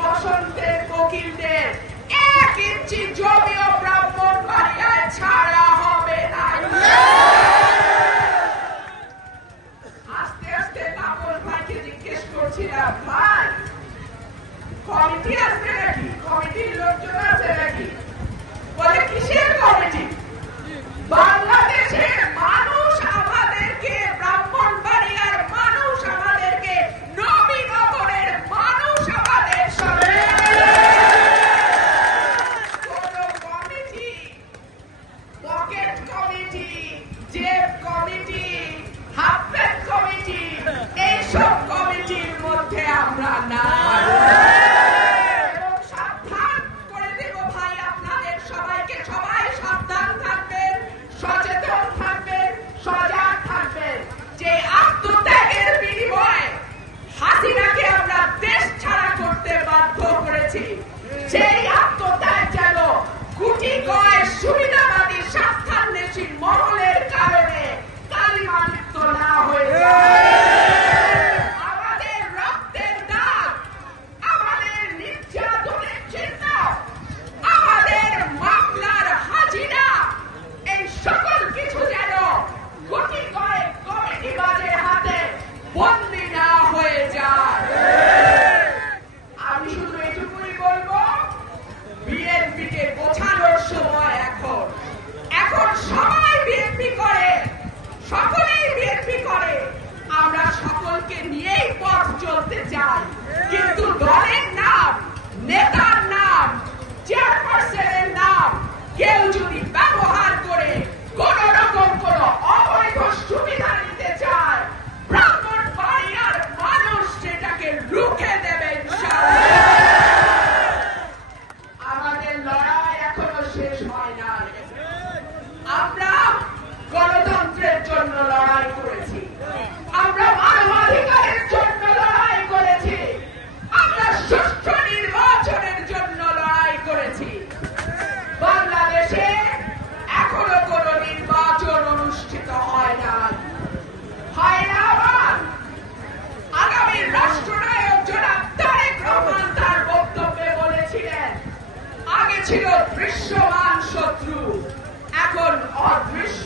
বসন্তের, কোকিলদের এক ইঞ্চি জমিও ব্রাহ্মণ বাড়িয়ায় ছাড়া হবে না। আস্তে আস্তে কাপড় ভাইকে জিজ্ঞেস করছিলাম, ভাই, কমিটি আছে নাকি? কমিটির লোকজন আছে নাকি? বলে, কিসের কমিটি? যে কমিটি হাফ কমিটি, এইসব কমিটির মধ্যে আমরা না আমরা ছাড়া করতে বাধ্য করেছি, সেই abra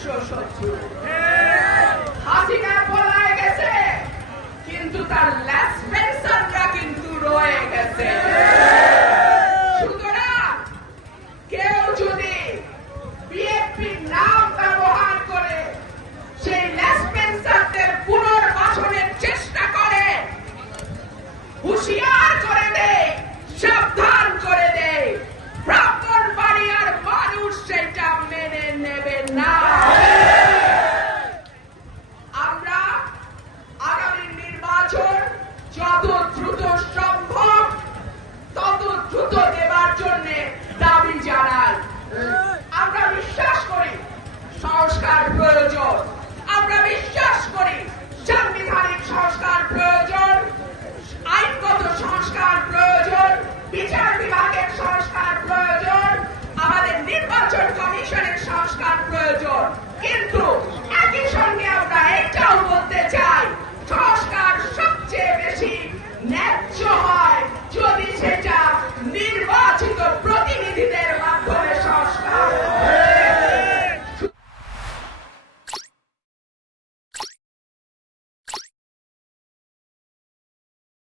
উনিশশো হাসিনা পলায় গেছে কিন্তু তার ল্যাসপেন্সাররা কিন্তু রয়ে গেছে সুতরাং কেউ যদি বিএনপির নাম ব্যবহার করে সেই ল্যাসপেন্সারদের পুনর্বাসনের চেষ্টা করে হুঁশিয়ার করে দেয় সাবধান করে দেয় ব্রাহ্মণ বাড়িয়ার মানুষ সেটা মেনে নেবে না Major. Intro.